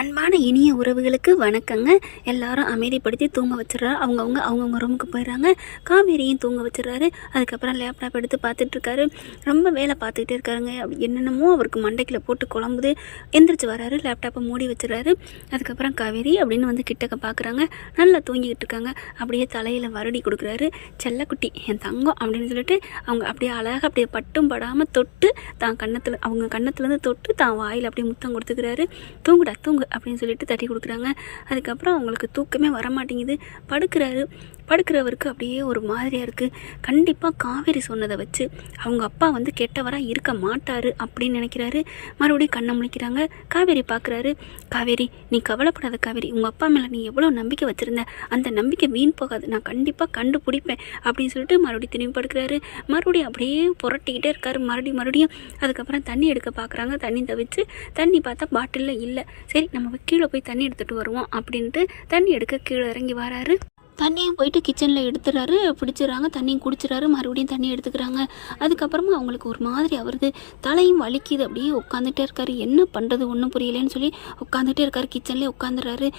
அன்பான இனிய உறவுகளுக்கு வணக்கங்க. எல்லாரும் அமைதிப்படுத்தி தூங்க வச்சிடறாரு. அவங்கவுங்க ரூமுக்கு போயிடுறாங்க. காவேரியும் தூங்க வச்சிடறாரு. அதுக்கப்புறம் லேப்டாப் எடுத்து பார்த்துட்ருக்காரு. ரொம்ப வேலை பார்த்துக்கிட்டே இருக்காருங்க. என்னென்னமோ அவருக்கு மண்டைக்கில் போட்டு குழம்புது. எந்திரிச்சு வராரு, லேப்டாப்பை மூடி வச்சிடறாரு. அதுக்கப்புறம் காவேரி அப்படின்னு வந்து கிட்டக்க பார்க்குறாங்க. நல்லா தூங்கிக்கிட்டு இருக்காங்க. அப்படியே தலையில் வருடி கொடுக்குறாரு. செல்லக்குட்டி என் தங்கம் அப்படின்னு சொல்லிட்டு அவங்க அப்படியே அழகாக அப்படியே பட்டும் படாமல் தொட்டு தான் கன்னத்தில் அவங்க கன்னத்துலேருந்து தொட்டு தான் வாயில் அப்படியே முத்தம் கொடுத்துக்கிறாரு. தூங்குடா தூங்கு அப்படின்னு சொல்லிட்டு தட்டி கொடுக்குறாங்க. அதுக்கப்புறம் அவங்களுக்கு தூக்கமே வரமாட்டேங்குது. படுக்கிறவருக்கு அப்படியே ஒரு மாதிரியாக இருக்குது. கண்டிப்பாக காவேரி சொன்னதை வச்சு அவங்க அப்பா வந்து கெட்டவராக இருக்க மாட்டார் அப்படின்னு நினைக்கிறாரு. மறுபடியும் கண்ணை முழிக்கிறாங்க. காவேரி பார்க்குறாரு. காவேரி நீ கவலைப்படாத காவேரி, உங்கள் அப்பா மேலே நீ எவ்வளோ நம்பிக்கை வச்சுருந்த, அந்த நம்பிக்கை வீண் போகாது, நான் கண்டிப்பாக கண்டுபிடிப்பேன் அப்படின்னு சொல்லிட்டு மறுபடியும் திரும்பி படுக்கிறாரு. மறுபடியும் அப்படியே புரட்டிக்கிட்டே இருக்காரு. மறுபடியும் அதுக்கப்புறம் தண்ணி எடுக்க பார்க்குறாங்க. தண்ணி தவிச்சு தண்ணி பார்த்தா பாட்டிலில் இல்லை. சரி நம்ம கீழே போய் தண்ணி எடுத்துகிட்டு வருவோம் அப்படின்ட்டு தண்ணி எடுக்க கீழே இறங்கி வராரு. தண்ணியும் போயிட்டு கிச்சனில் எடுத்துறாரு. பிடிச்சிடறாங்க. தண்ணியும் குடிச்சிடறாரு. மறுபடியும் தண்ணி எடுத்துக்கிறாங்க. அதுக்கப்புறமா அவங்களுக்கு ஒரு மாதிரி வருது. தலையும் வலிக்குது. அப்படியே உட்காந்துட்டே இருக்காரு. என்ன பண்ணுறது ஒன்றும் புரியலேன்னு சொல்லி உட்காந்துட்டே இருக்காரு. கிச்சன்லேயே உட்காந்துறாரு.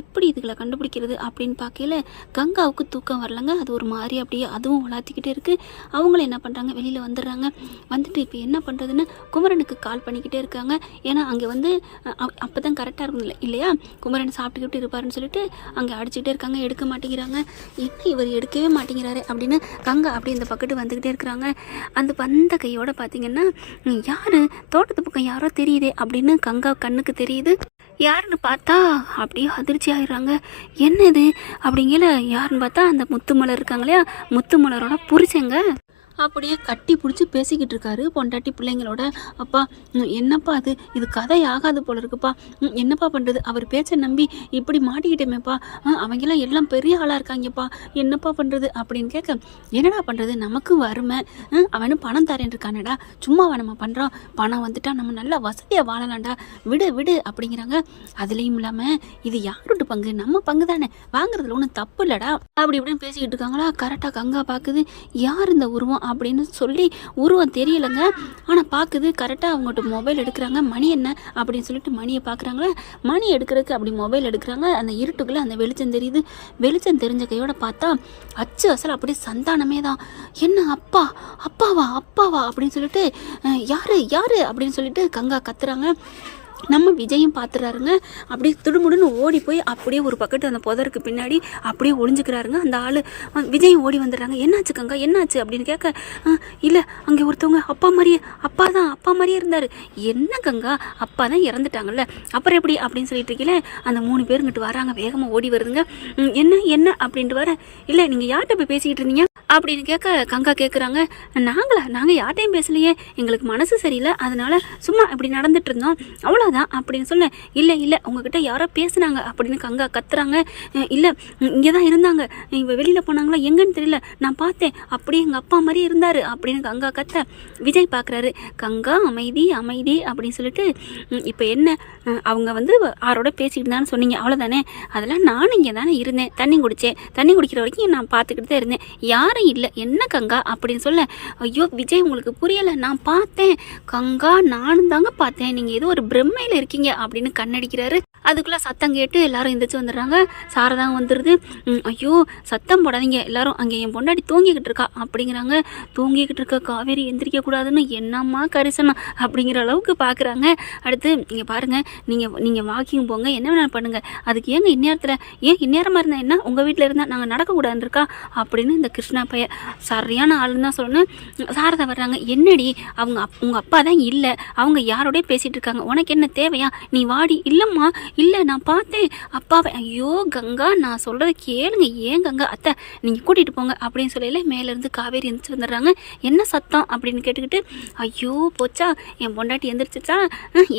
எப்படி இதுகளை கண்டுபிடிக்கிறது அப்படின்னு பார்க்கல கங்காவுக்கு தூக்கம் வரலங்க. அது ஒரு மாதிரி அப்படியே அதுவும் வளர்த்திக்கிட்டே இருக்குது. அவங்களும் என்ன பண்ணுறாங்க, வெளியில் வந்துடுறாங்க. வந்துட்டு இப்போ என்ன பண்ணுறதுன்னு குமரனுக்கு கால் பண்ணிக்கிட்டே இருக்காங்க. ஏன்னா அங்கே வந்து அப்போ தான் கரெக்டாக இருக்கும் இல்லையா, குமரன் சாப்பிட்டுக்கிட்டு இருப்பாருன்னு சொல்லிட்டு அங்கே அடிச்சுக்கிட்டே இருக்காங்க. எடுக்க மாட்டேங்கிறாங்க. என்ன இவர் எடுக்கவே மாட்டேங்கிறாரு அப்படின்னு கங்கா அப்படி இந்த பக்கத்து வந்துக்கிட்டே இருக்கிறாங்க. அந்த வந்த கையோட பார்த்தீங்கன்னா யார் தோட்டத்து பக்கம் யாரோ தெரியுதே அப்படின்னு கங்கா கண்ணுக்கு தெரியுது. யாருன்னு பார்த்தா அப்படியே அதிர்ச்சி ஆகிடுறாங்க. என்னது அப்படிங்கிற யாருன்னு பார்த்தா அந்த முத்துமலர் இருக்காங்க இல்லையா, முத்துமலரோட புருஷங்க. அப்படியே கட்டி பிடிச்சி பேசிக்கிட்டு இருக்காரு பொண்டாட்டி பிள்ளைங்களோட. அப்பா என்னப்பா இது கதை ஆகாது போல இருக்குப்பா, என்னப்பா பண்ணுறது, அவர் பேச்சை நம்பி இப்படி மாட்டிக்கிட்டேமேப்பா, அவங்கெல்லாம் எல்லாம் பெரிய ஆளாக இருக்காங்கப்பா, என்னப்பா பண்ணுறது அப்படின்னு கேட்க, என்னடா பண்ணுறது, நமக்கு வறுமை, அவனு பணம் தரேன் இருக்கானடா, சும்மாவா நம்ம பண்ணுறோம், பணம் வந்துட்டா நம்ம நல்லா வசதியாக வாழலாம்டா, விடு அப்படிங்கிறாங்க. அதுலேயும் இல்லாமல் இது யாரோட பங்கு, நம்ம பங்கு தானே, வாங்குறதுல ஒன்றும் தப்பு இல்லடா அப்படி இப்படின்னு பேசிக்கிட்டு இருக்காங்களா. கரெக்டாக கங்கா பார்க்குது. யார் இந்த உருவம் அப்படின்னு சொல்லி உருவம் தெரியலைங்க. ஆனால் பார்க்குது. கரெக்டாக அவங்ககிட்ட மொபைல் எடுக்கிறாங்க. மணி என்ன அப்படின்னு சொல்லிட்டு மணியை பார்க்குறாங்களா. மணி எடுக்கிறதுக்கு அப்படி மொபைல் எடுக்கிறாங்க. அந்த இருட்டுக்குள்ளே அந்த வெளிச்சம் தெரியுது. வெளிச்சம் தெரிஞ்ச கையோட பார்த்தா அச்சு அசல் அப்படியே சந்தானமே தான். என்ன அப்பாவா அப்படின்னு சொல்லிட்டு யாரு அப்படின்னு சொல்லிட்டு கங்கா கத்துறாங்க. நம்ம விஜயும் பார்த்துறாருங்க. அப்படியே துடுமுடுன்னு ஓடி போய் அப்படியே ஒரு பக்கத்து அந்த புதருக்கு பின்னாடி அப்படியே ஒளிஞ்சுக்கிறாருங்க. அந்த ஆள் விஜயும் ஓடி வந்துடுறாங்க. என்னாச்சு கங்கா என்னாச்சு அப்படின்னு கேட்க, இல்லை அங்கே ஒருத்தவங்க அப்பா மாதிரியே இருந்தார். என்ன கங்கா, அப்பா தான் இறந்துட்டாங்கல்ல, அப்புறம் எப்படி அப்படின்னு சொல்லிட்டு இருக்கீங்களே. அந்த 3 பேருங்கிட்டு வராங்க. வேகமாக ஓடி வருதுங்க. என்ன அப்படின்ட்டு வர, இல்லை நீங்கள் யார்கிட்ட போய் பேசிக்கிட்டு இருந்தீங்க அப்படின்னு கேட்க கங்கா கேட்குறாங்க, நாங்கள் யார்ட்டையும் பேசலையே, எங்களுக்கு மனசு சரியில்லை, அதனால சும்மா இப்படி நடந்துட்டு இருந்தோம் அவ்வளோதான் அப்படின்னு சொல்ல, இல்லை உங்ககிட்ட யாரோ பேசுனாங்க அப்படின்னு கங்கா கத்துறாங்க. இல்லை இங்கே தான் இருந்தாங்க, இவ வெளியில் போனாங்களா எங்கன்னு தெரியல, நான் பார்த்தேன், அப்படியே எங்கள் அப்பா மாதிரியே இருந்தார் அப்படின்னு கங்கா கத்த. விஜய் பார்க்குறாரு. கங்கா அமைதி அப்படின்னு சொல்லிட்டு, இப்போ என்ன அவங்க வந்து யாரோட பேசிக்கிட்டு இருந்தான்னு சொன்னீங்க அவ்வளோதானே, அதெல்லாம் நானும் இங்கே தானே இருந்தேன், தண்ணி குடிக்கிற வரைக்கும் நான் பார்த்துக்கிட்டு தான் இருந்தேன், யாரும் இல்லை, என்ன கங்கா அப்படின்னு சொல்ல, ஐயோ விஜய் உங்களுக்கு புரியலை, நான் பார்த்தேன் கங்கா, நானும் தாங்க பார்த்தேன், நீங்கள் ஏதோ ஒரு பிரம்மையில் இருக்கீங்க அப்படின்னு கண்ணடிக்கிறாரு. அதுக்குள்ளே சத்தம் கேட்டு எல்லாரும் எந்திரிச்சு வந்துடுறாங்க. சாரதாங்க வந்துடுது. ஐயோ சத்தம் போடாதீங்க எல்லாரும், அங்கே என் பொண்டாடி தூங்கிக்கிட்டு இருக்கா அப்படிங்கிறாங்க. தூங்கிக்கிட்டு இருக்க காவேரி எந்திரிக்க கூடாதுன்னு என்னம்மா கரிசனம் அப்படிங்கிற அளவுக்கு பார்க்குறாங்க. அடுத்து இங்கே பாருங்கள், நீங்கள் வாக்கிங் போங்க, என்ன வேணாலும் பண்ணுங்கள், அதுக்கு ஏங்க இந்நேரமாக இருந்தால் என்ன, உங்கள் வீட்டில் இருந்தால் நாங்கள் நடக்கக்கூடாதுன்னு இருக்கா அப்படின்னு இந்த கிருஷ்ணா பைய சரியான ஆளுன்னு தான் சொல்லணும். சாரதா வர்றாங்க. என்னடி உங்கள் அப்பா தான் இல்லை, அவங்க யாரோடய பேசிகிட்டு இருக்காங்க, உனக்கு என்ன தேவையா, நீ வாடி. இல்லைம்மா இல்லை நான் பார்த்தேன் அப்பாவை. ஐயோ கங்கா நான் சொல்கிறத கேளுங்க, ஏன் கங்கா அத்தை நீங்கள் கூட்டிகிட்டு போங்க அப்படின்னு சொல்லல. மேலேருந்து காவேரி எந்திரிச்சு வந்துடுறாங்க. என்ன சத்தம் அப்படின்னு கேட்டுக்கிட்டு, ஐயோ போச்சா, என் பொண்டாட்டி எந்திரிச்சிச்சா,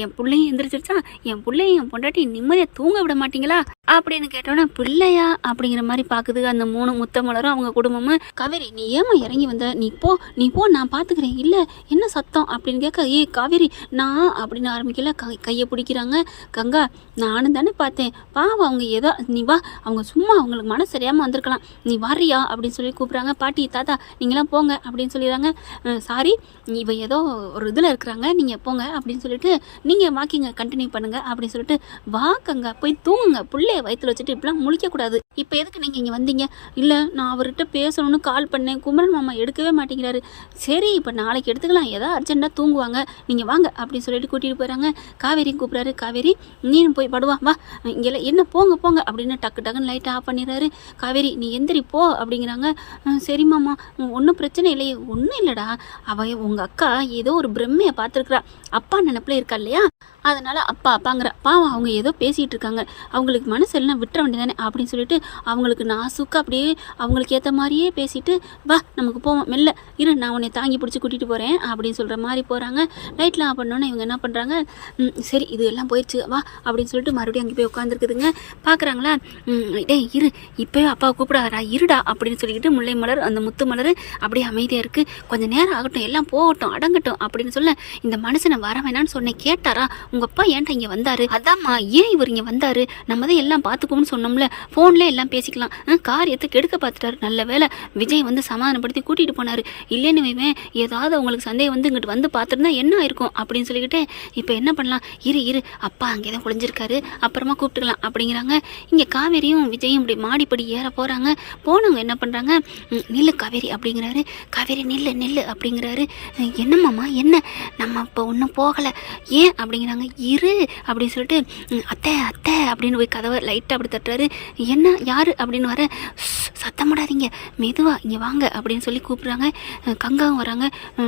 என் பிள்ளையும் எந்திரிச்சிருச்சா, என் பிள்ளையும் என் பொண்டாட்டி நிம்மதியாக தூங்க விட மாட்டீங்களா அப்படின்னு கேட்டோன்னே, பிள்ளையா அப்படிங்கிற மாதிரி பார்க்குது அந்த 3 முத்தமலரும் அவங்க குடும்பமும். காவேரி நீ ஏமா இறங்கி வந்த, நீ போ நான் பார்த்துக்கிறேன். இல்லை என்ன சத்தம் அப்படின்னு கேட்க, காவேரி நான் அப்படின்னு ஆரம்பிக்கல. கையை பிடிக்கிறாங்க. கங்கா நானும் தானே பார்த்தேன், பாவம் அவங்க ஏதோ நீ வா, அவங்க சும்மா அவங்களுக்கு மனசு சரியாமல் வந்திருக்கலாம், நீ வர்றியா அப்படின்னு சொல்லி கூப்பிட்றாங்க. பாட்டி தாத்தா நீங்களாம் போங்க அப்படின்னு சொல்லிடுறாங்க. சாரி, இவ ஏதோ ஒரு இதில் இருக்கிறாங்க, நீங்கள் போங்க அப்படின்னு சொல்லிட்டு நீங்கள் வாக்கிங்க கண்டினியூ பண்ணுங்கள் அப்படின்னு சொல்லிட்டு, வாக்கங்க போய் தூங்குங்க, பிள்ளைய வயிற்றுல வச்சுட்டு இப்படிலாம் முழிக்கக்கூடாது. இப்போ எதுக்கு நீங்கள் இங்கே வந்தீங்க? இல்லை நான் அவர்கிட்ட பேசணும்னு கால் பண்ணேன், குமரன் மாமா எடுக்கவே மாட்டேங்கிறாரு. சரி இப்போ நாளைக்கு எடுத்துக்கலாம், ஏதோ அர்ஜென்ட்டாக தூங்குவாங்க, நீங்கள் வாங்க அப்படின்னு சொல்லிட்டு கூட்டிகிட்டு போகிறாங்க. காவேரியும் கூப்பிட்றாரு. காவேரி நீனும் போய் படுவா வா, இங்கெல்லாம் என்ன போங்க போங்க அப்படின்னு டக்கு டக்குன்னு லைட்டை ஆஃப் பண்ணிடுறாரு. காவேரி நீ எந்திரி போ அப்படிங்கிறாங்க. சரி மாமா, ஒன்றும் பிரச்சனை இல்லையே. ஒன்றும் இல்லைடா, உங்கள் அக்கா ஏதோ ஒரு பிரம்மையை பார்த்துருக்குறா, அப்பா நினப்பில் இருக்கா இல்லையா, அதனால் அப்பா அப்பாங்கிற பாவம் அவங்க ஏதோ பேசிகிட்டு இருக்காங்க, அவங்களுக்கு மனசு எல்லாம் விட்டுற வேண்டியதானே அப்படின்னு சொல்லிட்டு அவங்களுக்கு நாசுக்கு அப்படியே அவங்களுக்கு ஏற்ற மாதிரியே பேசிட்டு, வா நமக்கு போவோம், மெல்ல இரு நான் உன்னை தாங்கி பிடிச்சி கூட்டிகிட்டு போகிறேன் அப்படின்னு சொல்கிற மாதிரி போகிறாங்க. லைட்லாம் ஆஃப் பண்ணோன்னே இவங்க என்ன பண்ணுறாங்க, சரி இது எல்லாம் போயிடுச்சு வா அப்படின்னு சொல்லிட்டு மறுபடியும் அங்கே போய் உட்காந்துருக்குதுங்க. பார்க்குறாங்களா, டேய் இரு இப்போயே அப்பாவை கூப்பிடாரா, இருடா அப்படின்னு சொல்லிக்கிட்டு முல்லை மலர் அந்த முத்து மலர் அப்படியே அமைதியாக இருக்குது. கொஞ்சம் நேரம் ஆகட்டும், எல்லாம் போகட்டும் அடங்கட்டும் அப்படின்னு சொல்ல, இந்த மனுஷனை வர வேணான்னு சொன்னேன் கேட்டாரா, உங்கள் அப்பா ஏன்டா இங்கே வந்தார், அதாம்மா ஏன் இவர் இங்கே வந்தார், நம்ம தான் எல்லாம் பார்த்துக்கோம்னு சொன்னோம்ல, ஃபோனில் எல்லாம் பேசிக்கலாம், காரியத்தை கெடுக்க பார்த்துட்டாரு, நல்ல வேலை விஜய் வந்து சமாதானப்படுத்தி கூட்டிகிட்டு போனார், இல்லைன்னு வைவேன் ஏதாவது அவங்களுக்கு சந்தேகம் வந்து இங்கிட்டு வந்து பார்த்துருந்தா என்ன ஆயிருக்கும் அப்படின்னு சொல்லிக்கிட்டு, இப்போ என்ன பண்ணலாம், இரு அப்பா அங்கே தான் குழஞ்சிருக்காரு அப்புறமா கூப்பிட்டுக்கலாம் அப்படிங்கிறாங்க. இங்கே காவேரியும் விஜயும் இப்படி மாடிப்படி ஏற போகிறாங்க. போனவங்க என்ன பண்ணுறாங்க, நில்லு காவேரி அப்படிங்கிறாரு. காவேரி நில்லு நில்லு அப்படிங்கிறாரு. என்னம்மாம்மா என்ன, நம்ம இப்போ ஒன்றும் போகலை ஏன் அப்படிங்கிறாங்க. இரு அப்படின்னு சொல்லிட்டு, அத்தை அத்தை அப்படின்னு போய் கதவை லைட்டாக அப்படி தட்டுறாரு. என்ன யார் அப்படின்னு வர, சத்தம் போடாதீங்க மெதுவா இங்கே வாங்க அப்படின்னு சொல்லி கூப்பிட்றாங்க. கங்காவும் வராங்க.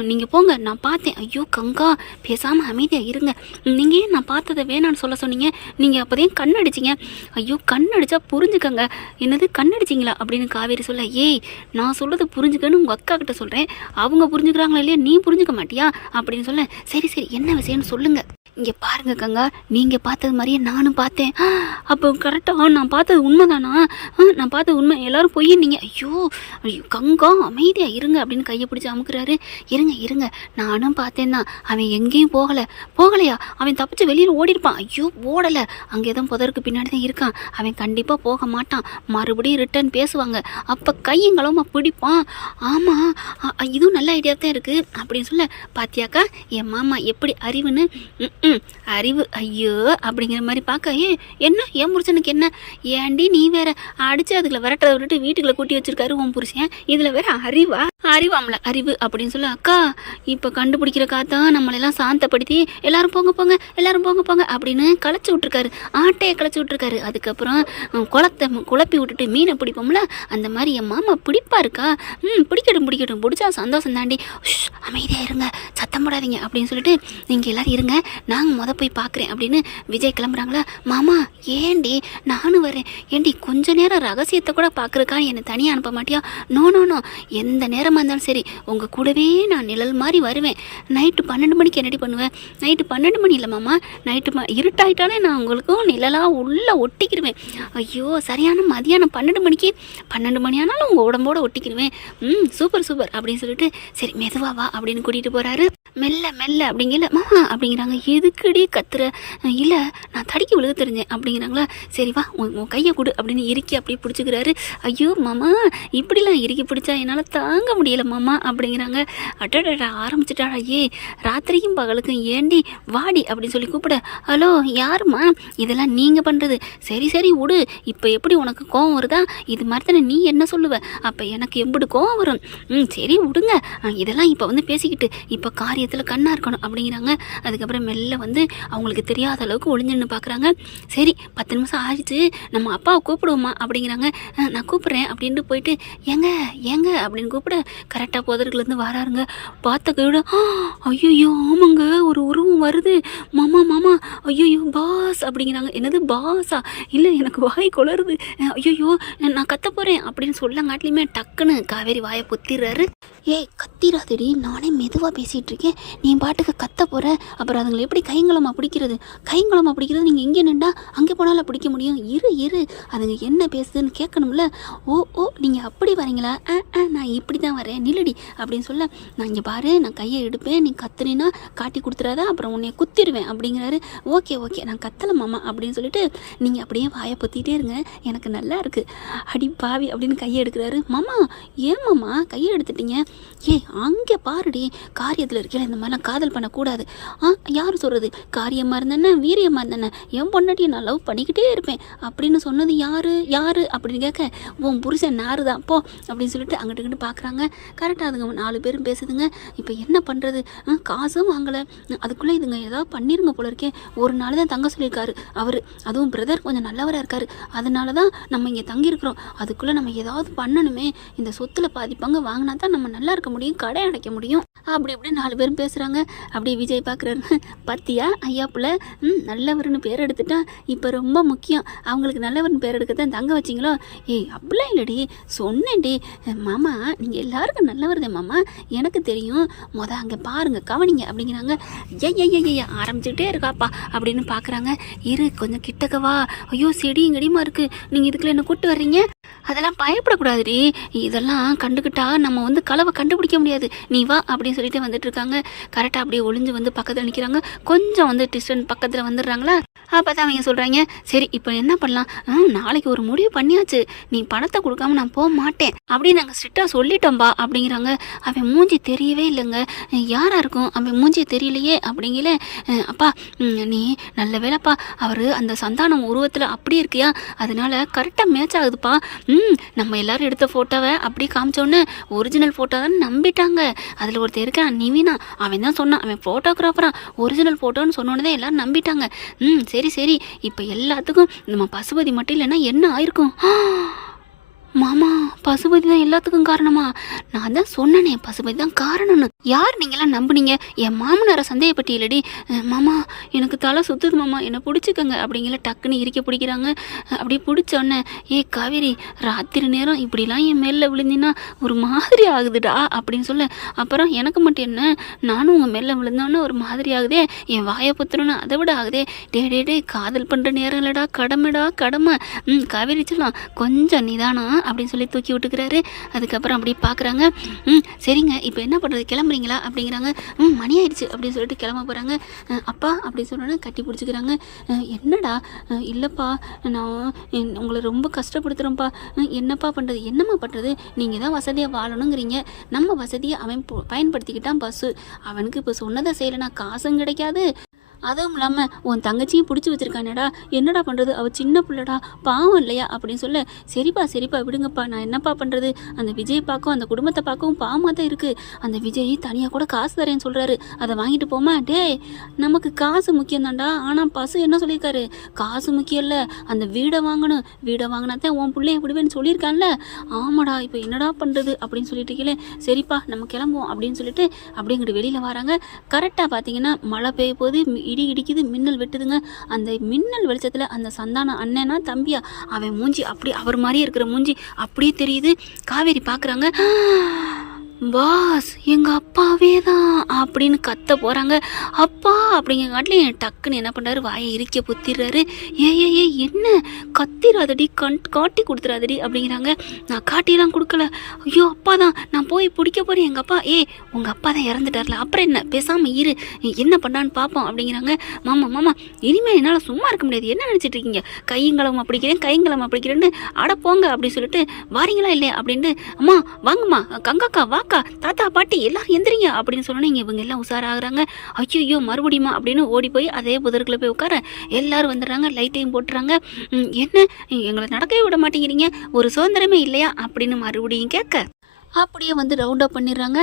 நீங்கள் போங்க நான் பார்த்தேன். ஐயோ கங்கா பேசாமல் அமைதியாக இருங்க, நீங்கள் ஏன் நான் பார்த்ததை வேணான்னு சொல்ல சொன்னீங்க, நீங்கள் அப்போதையும் கண்ணடிச்சிங்க, ஐயோ கண்ணடிச்சா புரிஞ்சுக்கங்க, என்னது கண்ணடிச்சிங்களா அப்படின்னு காவேரி சொல்ல, ஏய் நான் சொல்கிறது புரிஞ்சுக்கன்னு உங்கள் அக்கா கிட்ட சொல்கிறேன், அவங்க புரிஞ்சுக்கிறாங்களா இல்லையா, நீ புரிஞ்சுக்க மாட்டியா அப்படின்னு சொல்ல, சரி என்ன விஷயம்னு சொல்லுங்கள். இங்கே பாருங்க கங்கா, நீங்கள் பார்த்தது மாதிரியே நானும் பார்த்தேன், அப்போ கரெக்டாக நான் பார்த்தது உண்மைதானா, நான் பார்த்தது உண்மை, எல்லோரும் பொய்யின்னீங்க, ஐயோ கங்கா அமைதியாக இருங்க அப்படின்னு கையை பிடிச்சி அமுக்குறாரு. இருங்க நானும் பார்த்தேன் தான், அவன் எங்கேயும் போகலையா, அவன் தப்பிச்சு வெளியில் ஓடிருப்பான், ஐயோ ஓடலை, அங்கே தான் புதருக்கு பின்னாடி தான் இருக்கான், அவன் கண்டிப்பாக போக மாட்டான், மறுபடியும் ரிட்டர்ன் பேசுவாங்க, அப்போ கையங்களமா பிடிப்பான், ஆமாம் இதுவும் நல்ல ஐடியா தான் இருக்குது அப்படின்னு சொல்ல, பாத்தியாக்கா என் மாமா எப்படி அறிவுன்னு, அறிவு ஐயோ அப்படிங்கிற மாதிரி பார்க்க, என்ன என் புருஷனுக்கு என்ன, ஏண்டி நீ வேற அடிச்சு அதுல விரட்டதை விட்டுட்டு வீட்டுக்குள்ள கூட்டி வச்சிருக்காரு உன் புருஷன், இதுல வேற அறிவாமல அறிவு அப்படின்னு சொல்ல, அக்கா இப்போ கண்டுபிடிக்கிற காத்தான் நம்மளெல்லாம் சாந்தப்படுத்தி எல்லாரும் போங்க அப்படின்னு களைச்சி விட்ருக்காரு, ஆட்டையை களைச்சி விட்ருக்காரு. அதுக்கப்புறம் குளத்தை குழப்பி விட்டுட்டு மீனை பிடிப்போம்ல, அந்த மாதிரி என் மாமா பிடிப்பாருக்கா, பிடிக்கட்டும் பிடிச்சா சந்தோஷம் தாண்டி, அமைதியாக இருங்க சத்தம் போடாதீங்க அப்படின்னு சொல்லிட்டு, நீங்கள் எல்லாரும் இருங்க நாங்கள் போய் பார்க்குறேன் அப்படின்னு விஜய் கிளம்புறாங்களா. மாமா ஏண்டி நானும் வரேன், ஏண்டி கொஞ்ச நேரம் ரகசியத்தை கூட பார்க்குறக்கா என்னை தனியாக அனுப்ப மாட்டியா, நோ எந்த நேரமாக இருந்தாலும் சரி உங்கள் கூடவே நான் நிழல் மாதிரி வருவேன். நைட்டு 12 மணிக்கு என்னடி பண்ணுவேன், நைட்டு 12 மணி இல்லை மாமா, நைட்டு இருட்டாயிட்டாலே நான் உங்களுக்கும் நிழலாக உள்ளே ஒட்டிக்கிடுவேன், ஐயோ சரியான மதியானம் 12 மணி ஆனாலும் உங்கள் உடம்போடு ஒட்டிக்கிடுவேன், சூப்பர் அப்படின்னு சொல்லிட்டு, சரி மெதுவா வா அப்படின்னு கூட்டிகிட்டு போகிறாரு. மெல்ல அப்படிங்கல மாமா அப்படிங்கிறாங்க. எதுக்கடி கத்துற, இல்லை நான் தடிக்கி விழுக தெரிஞ்சேன் அப்படிங்கிறாங்களா. சரி வா உன் கையை கொடு அப்படின்னு இறுக்கி அப்படியே பிடிச்சிக்கிறாரு. ஐயோ மாமா இப்படிலாம் இறுக்கி பிடிச்சா என்னால் தாங்க முடியலை மாமா அப்படிங்கிறாங்க. அட்டடா ஆரம்பிச்சிட்டாடா, ராத்திரிக்கும் பகலுக்கும் ஏண்டி வாடி அப்படின்னு சொல்லி கூப்பிட, ஹலோ யாருமா இதெல்லாம் நீங்கள் பண்ணுறது, சரி விடு, இப்போ எப்படி உனக்கு கோவம் வருதா, இது மாதிரி தானே நீ என்ன சொல்லுவ, அப்போ எனக்கு எப்படி கோவம் வரும், சரி விடுங்க, இதெல்லாம் இப்போ வந்து பேசிக்கிட்டு இப்போ காரியத்தில் கண்ணாக இருக்கணும் அப்படிங்கிறாங்க. அதுக்கப்புறம் மெல்ல வந்து அவங்களுக்கு தெரியாத அளவுக்கு ஒளிஞ்சுன்னு பார்க்குறாங்க. சரி 10 நிமிஷம் ஆயிடுச்சு, நம்ம அப்பாவை கூப்பிடுவோமா அப்படிங்கிறாங்க. நான் கூப்பிட்றேன் அப்படின்ட்டு போயிட்டு ஏங்க அப்படின்னு கூப்பிட கரெக்டாக புதர்கள்லேருந்து வராருங்க. பார்த்த கையோட ஐயோ ஆமாங்க ஒரு உருவம் வருது, மாமா ஐயோ பாஸ் அப்படிங்கிறாங்க. என்னது பாஸா, இல்லை எனக்கு வாய் குளருது, ஐயோ நான் கத்த போகிறேன் அப்படின்னு சொல்லங்காட்டிலையுமே டக்குன்னு காவேரி வாயை பொத்திடுறாரு. கத்திராதடி, நானே மெதுவாக பேசிகிட்டு இருக்கேன், நீ பாட்டுக்கு கத்த போகிற, அப்புறம் அதுங்களை எப்படி கைங்களமாக பிடிக்கிறது நீங்கள் எங்கே நின்றா அங்கே போனாலும் பிடிக்க முடியும். இரு அதுங்க என்ன பேசுதுன்னு கேட்கணும்ல. ஓ நீங்கள் அப்படி வரீங்களா? நான் இப்படி தான் வரேன், நில்லடி அப்படின்னு சொல்ல, நான் இங்கே பாரு, நான் கையை எடுப்பேன், நீ கத்துனா காட்டி கொடுத்துறாதா, அப்புறம் உன்னைய குத்திடுவேன் அப்படிங்கிறாரு. ஓகே நான் கத்தலை மாமா அப்படின்னு சொல்லிட்டு நீங்கள் அப்படியே வாயை பொத்திட்டே இருங்க, எனக்கு நல்லா இருக்குது. அடி பாவி அப்படின்னு கையை எடுக்கிறாரு. மாமா ஏன் மாமா கையை எடுத்துட்டீங்க? அங்கே பாருடி, காரியத்தில் இருக்கல, இந்த மாதிரிலாம் காதல் பண்ணக்கூடாது. யார் சொல்கிறது? காரியமாக இருந்தேன்னா வீரியமாக இருந்தேன்னா என் பொண்டாட்டியை நான் லவ் பண்ணிக்கிட்டே இருப்பேன் அப்படின்னு சொன்னது யாரு அப்படின்னு கேட்க, உன் புருஷன் நாரு தான் போ அப்படின்னு சொல்லிட்டு அங்கிட்டு பார்க்குறாங்க. கரெக்டாக அதுங்க 4 பேரும் பேசுதுங்க. இப்போ என்ன பண்ணுறது? காசும் வாங்கலை, அதுக்குள்ளே இதுங்க ஏதாவது பண்ணிருங்க போல இருக்கே. ஒரு நாள் தான் தங்க சொல்லியிருக்காரு அவர், அதுவும் பிரதர் கொஞ்சம் நல்லவராக இருக்காரு, அதனால தான் நம்ம இங்கே தங்கியிருக்கிறோம். அதுக்குள்ளே நம்ம ஏதாவது பண்ணணுமே, இந்த சொத்தில் பாதி பங்கு வாங்கினா தான் நம்ம நல்லா இருக்க முடியும், கடை அடைக்க முடியும் அப்படி 4 பேரும் பேசுகிறாங்க. அப்படியே விஜய் பார்க்குறாரு. பத்தியா ஐயா புள்ள நல்லவர்னு பேர் எடுத்துட்டா இப்போ ரொம்ப முக்கியம், அவங்களுக்கு நல்லவர்னு பேர் எடுக்க தான் தங்க வச்சிங்களோ? அப்படிலாம் இல்லடி, சொன்னேன்டி மாமா, நீங்கள் எல்லாருக்கும் நல்லவர் தான் மாமா, எனக்கு தெரியும், அங்கே பாருங்க கவனிங்க அப்படிங்கிறாங்க. ஆரம்பிச்சுக்கிட்டே இருக்காப்பா அப்படின்னு பார்க்குறாங்க. கொஞ்சம் கிட்டக்கவா, ஐயோ செடியும் கடிமா இருக்குது, நீங்கள் இதுக்குள்ள என்ன கூப்பிட்டு வர்றீங்க? அதெல்லாம் பயப்படக்கூடாதுடி, இதெல்லாம் கண்டுக்கிட்டா நம்ம களவை கண்டுபிடிக்க முடியாது, நீ வா அப்படின்னு சொல்லிட்டு வந்துட்டு இருக்காங்க. கரெக்டாக அப்படியே ஒளிஞ்சு பக்கத்தில் நிற்கிறாங்க. கொஞ்சம் டிஸ்டன்ஸ் பக்கத்தில் வந்துடுறாங்களா. அப்போ தான் அவங்க சொல்கிறாங்க, சரி இப்போ என்ன பண்ணலாம், நாளைக்கு ஒரு முடிவு பண்ணியாச்சு, நீ பணத்தை கொடுக்காம நான் போக மாட்டேன் அப்படின்னு நாங்கள் ஸ்ட்ரிக்டாக சொல்லிட்டோம்பா அப்படிங்கிறாங்க. அவன் மூஞ்சி தெரியவே இல்லைங்க, யாராக இருக்கும் அவன் மூஞ்சி தெரியலையே அப்படிங்கல. அப்பா நீ நல்ல வேலைப்பா, அவர் அந்த சந்தானம் உருவத்தில் அப்படியே இருக்கியா, அதனால கரெக்டாக மேட்ச் ஆகுதுப்பா. நம்ம எல்லாரும் எடுத்த ஃபோட்டோவை அப்படி காமிச்சோன்னு ஒரிஜினல் ஃபோட்டோ தான் நம்பிட்டாங்க. அதில் ஒருத்தர் இருக்கான் நிவினா, அவன் தான் சொன்னான் அவன் ஃபோட்டோகிராஃபரா, ஒரிஜினல் ஃபோட்டோன்னு சொன்னோன்னு தான் எல்லாரும் நம்பிட்டாங்க. சரி இப்போ எல்லாத்துக்கும் நம்ம பசுபதி மட்டும் இல்லைன்னா என்ன ஆயிருக்கும்? மாமா பசுபதி தான் எல்லாத்துக்கும் காரணமா? நான் தான் சொன்னனே பசுபதி தான் காரணம்னு. யார் நீங்களாம் நம்புனீங்க? என் மாமனாரை சந்தேகப்பட்டி இல்லடி. மாமா எனக்கு தலை சுத்துது மாமா, என்னை பிடிச்சிக்கங்க அப்படிங்கிற டக்குன்னு இறுக்கி பிடிக்கிறாங்க. அப்படி பிடிச்சோன்னே, காவேரி ராத்திரி நேரம் இப்படிலாம் என் மேலே விழுந்தினா ஒரு மாதிரி ஆகுதுடா அப்படின்னு சொல்ல, அப்புறம் எனக்கு மட்டும் என்ன, நானும் உங்கள் மேலே விழுந்தோன்னு ஒரு மாதிரி ஆகுதே, என் வாயை புத்துறோன்னு அதை விட ஆகுதே. டே காதல் பண்ணுற நேரம் இல்லைடா, கடமை. காவேரி சொல்லலாம் கொஞ்சம் நிதானம் அப்படின்னு சொல்லி தூக்கி விட்டுக்கிறாரு. அதுக்கப்புறம் அப்படி பார்க்குறாங்க. சரிங்க இப்போ என்ன பண்ணுறது, கிளம்புறீங்களா அப்படிங்கிறாங்க. மணி ஆயிடுச்சு அப்படின்னு சொல்லிட்டு கிளம்ப போகிறாங்க. அப்பா அப்படி சொன்னோன்னே கட்டி பிடிச்சிக்கிறாங்க. என்னடா? இல்லைப்பா நான் உங்களை ரொம்ப கஷ்டப்படுத்துகிறோம்ப்பா, என்னம்மா பண்ணுறது, நீங்கள் தான் வசதியாக வாழணுங்கிறீங்க, நம்ம வசதியை அவன் பயன்படுத்திக்கிட்டான் பஸ்ஸு, அவனுக்கு இப்போ சொன்னதை செய்யலைனா காசும் கிடைக்காது, அதுவும் இல்லாமல் உன் தங்கச்சியும் பிடிச்சி வச்சுருக்கானடா, என்னடா பண்ணுறது, அவள் சின்ன பிள்ளடா பாவம் இல்லையா அப்படின்னு சொல்ல, சரிப்பா விடுங்கப்பா, நான் என்னப்பா பண்ணுறது, அந்த விஜய் பார்க்கவும் அந்த குடும்பத்தை பார்க்கவும் பாவமாக தான் இருக்குது, அந்த விஜய் தனியாக கூட காசு தரேன்னு சொல்கிறாரு, அதை வாங்கிட்டு போமா. நமக்கு காசு முக்கியம் தான்டா, ஆனால் பசு என்ன சொல்லியிருக்காரு, காசு முக்கியம் இல்லை, அந்த வீடை வாங்கினா தான் உன் பிள்ளைய விடுவேன்னு சொல்லியிருக்கான்ல. ஆமாடா இப்போ என்னடா பண்ணுறது அப்படின்னு சொல்லிட்டு கீழே, சரிப்பா நம்ம கிளம்புவோம் அப்படின்னு சொல்லிட்டு அப்படிங்கிட்டு வெளியில் வராங்க. கரெக்டாக பார்த்தீங்கன்னா மழை பெய்ய போது, இடி இடிக்குது, மின்னல் வெட்டுதுங்க. அந்த மின்னல் வெளிச்சத்தில் அந்த சந்தானம் அண்ணனா தம்பியா, அவன் மூஞ்சி அப்படி அவர் மாதிரியே இருக்கிற மூஞ்சி அப்படியே தெரியுது. காவேரி பார்க்குறாங்க. பாஸ் எங்கள் அப்பாவே தான் அப்படின்னு கத்த போகிறாங்க. அப்பா அப்படிங்காட்டிலையும் டக்குன்னு என்ன பண்ணுறாரு, வாயை இறுக்கிய புத்திடுறாரு. என்ன கத்திராதடி, காட்டி கொடுத்துறாதடி அப்படிங்கிறாங்க. நான் காட்டிலாம் கொடுக்கல, ஐயோ அப்பா தான், நான் போய் பிடிக்க போகிறேன் எங்கள் அப்பா. உங்கள் அப்பா தான் இறந்துட்டார்ல, அப்புறம் என்ன, பேசாமல் இரு, என்ன பண்ணான்னு பார்ப்போம் அப்படிங்கிறாங்க. மாமா இனிமேல் என்னால் சும்மா இருக்க முடியாது, என்ன நினச்சிட்டு இருக்கீங்க, கையங்களமா பிடிக்கிறேன்னு அட போங்க அப்படின்னு சொல்லிட்டு, வாரீங்களா இல்லையா அப்படின்ட்டு, அம்மா வாங்கம்மா, கங்காக்கா வாக்கா, தாத்தா பாட்டி எல்லாரும் எந்திரிங்க அப்படின்னு சொன்னோன்னே இவங்க எல்லாம் உஷாராகிறாங்க. ஐயோ மறுபடியுமா அப்படின்னு ஓடி போய் அதே புதருக்குள்ள போய் உட்கார எல்லாரும் வந்துடுறாங்க. லைட்டையும் போட்டுறாங்க. என்ன எங்களை நடக்கவே விட மாட்டேங்கிறீங்க, ஒரு சுதந்திரமே இல்லையா அப்படின்னு மறுபடியும் கேட்க, அப்படியே ரவுண்ட் அப் பண்ணிடுறாங்க.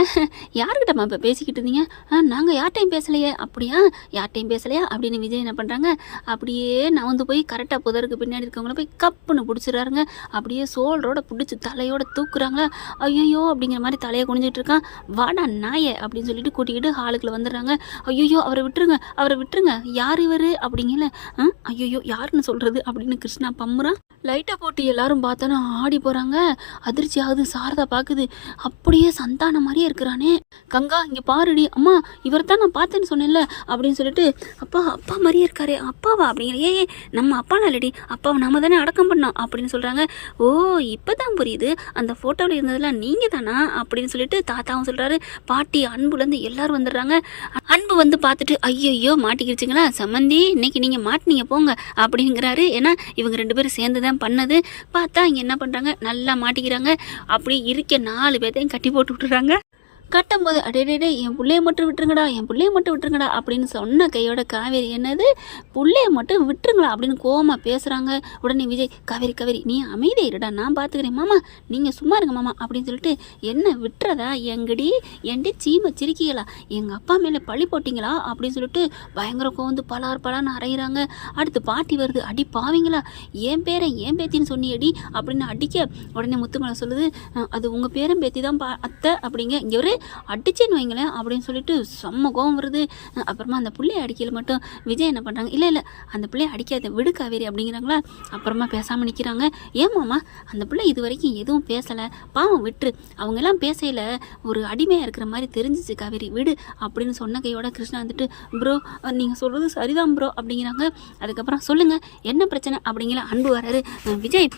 யாருக்கிட்டம்மா இப்போ பேசிக்கிட்டு இருந்தீங்க? நாங்கள் யார்ட்டையும் பேசலையே. அப்படியா, யார்ட்டையும் பேசலையா அப்படின்னு விஜய் என்ன பண்ணுறாங்க, அப்படியே நான் போய் கரெக்டாக புதருக்கு பின்னாடி இருக்கவங்கள போய் கப்புன்னு பிடிச்சிடுறாருங்க. அப்படியே சோல்ரோட பிடிச்சி தலையோட தூக்குறாங்களா. ஐயோ அப்படிங்கிற மாதிரி தலையை குனிஞ்சிட்டு இருக்கான். வாடா நாயை அப்படின்னு சொல்லிட்டு கூட்டிக்கிட்டு ஹாலுக்குள்ள வந்துடுறாங்க. ஐயோ அவரை விட்டுருங்க, யார் இவர் அப்படிங்கல. ஐயோ யாருன்னு சொல்கிறது அப்படின்னு கிருஷ்ணா பம்முறான். லைட்டை போட்டு எல்லாரும் பார்த்தோன்னா ஆடி போகிறாங்க. அதிர்ச்சி ஆகுது. சாரதா பார்க்குது, அப்படியே சந்தானம் மாதிரியே இருக்கிறானே. கங்கா இங்கே பாருடி, அம்மா இவர் தான் நான் பார்த்தேன்னு சொன்னேன்ல அப்படின்னு சொல்லிட்டு, அப்பா அப்பா மாதிரியே இருக்காரு. அப்பாவா அப்படிங்கிற, ஏ நம்ம அப்பா இல்லடி, அப்பாவை நம்ம தானே அடக்கம் பண்ணோம் அப்படின்னு சொல்கிறாங்க. ஓ இப்போ தான் புரியுது, அந்த ஃபோட்டோவில் இருந்ததெல்லாம் நீங்கள் தானா அப்படின்னு சொல்லிட்டு தாத்தாவும் சொல்கிறாரு. பாட்டி அன்புலேருந்து எல்லோரும் வந்துடுறாங்க. அன்பு வந்து பார்த்துட்டு ஐயோ மாட்டிக்கிடுச்சிங்களா சம்மந்தி, இன்னைக்கு நீங்கள் மாட்டினீங்க போங்க அப்படிங்கிறாரு. ஏன்னா இவங்க 2 பேரும் சேர்ந்து தான் பண்ணது. பார்த்தா இங்கே என்ன பண்ணுறாங்க, நல்லா மாட்டிக்கிறாங்க. அப்படி இருக்க 4 பேர்த்தையும் கட்டி போட்டு விட்டுறாங்க. கட்டும்போது அடேடே என் பிள்ளைய மட்டும் விட்டுருங்கடா, என் பிள்ளைய மட்டும் விட்டுருங்கடா அப்படின்னு சொன்ன கையோட காவேரி என்னது பிள்ளைய மட்டும் விட்டுருங்களா அப்படின்னு கோவமாக பேசுகிறாங்க. உடனே விஜய், காவேரி நீ அமைதியா இருடா, நான் பார்த்துக்கிறேன் மாமா, நீங்கள் சும்மா இருங்க மாமா அப்படின்னு சொல்லிட்டு, என்ன விட்டுறதா எங்கடி என்டி சீமை சிரிக்கீங்களா, எங்கள் அப்பா மேலே பழி போட்டிங்களா அப்படின்னு சொல்லிட்டு பயங்கர கோந்து பலான்னு அரைகிறாங்க. அடுத்து பாட்டி வருது, அடி பாவீங்களா, என் பேரன் என் பேத்தின்னு சொன்னியடி அப்படின்னு அடிக்க, உடனே முத்துமலை சொல்லுது, அது உங்கள் பேரன் பேத்தி தான் அத்தை அப்படிங்க, இங்கே ஒரு அடிச்சேன்னு வைங்களேன் அப்படின்னு சொல்லிட்டு செம்ம கோவம் வருது. அப்புறமா அந்த பிள்ளைய அடிக்கல மட்டும் விஜய் என்ன பண்ணுறாங்க, இல்லை அந்த பிள்ளைய அடிக்காத விடு காவேரி அப்படிங்கிறாங்களா. அப்புறமா பேசாமல் நிற்கிறாங்க. ஏமாம்மா அந்த பிள்ளை இது வரைக்கும் எதுவும் பேசலை, பாவம் விட்டுரு, அவங்கெல்லாம் பேசையில் ஒரு அடிமையாக இருக்கிற மாதிரி தெரிஞ்சிச்சு காவேரி, விடு அப்படின்னு சொன்ன கையோட கிருஷ்ணா வந்துட்டு, ப்ரோ நீங்கள் சொல்கிறது சரிதான் ப்ரோ அப்படிங்கிறாங்க. அதுக்கப்புறம் சொல்லுங்கள் என்ன பிரச்சனை அப்படிங்கிற அன்பு வராரு. விஜய்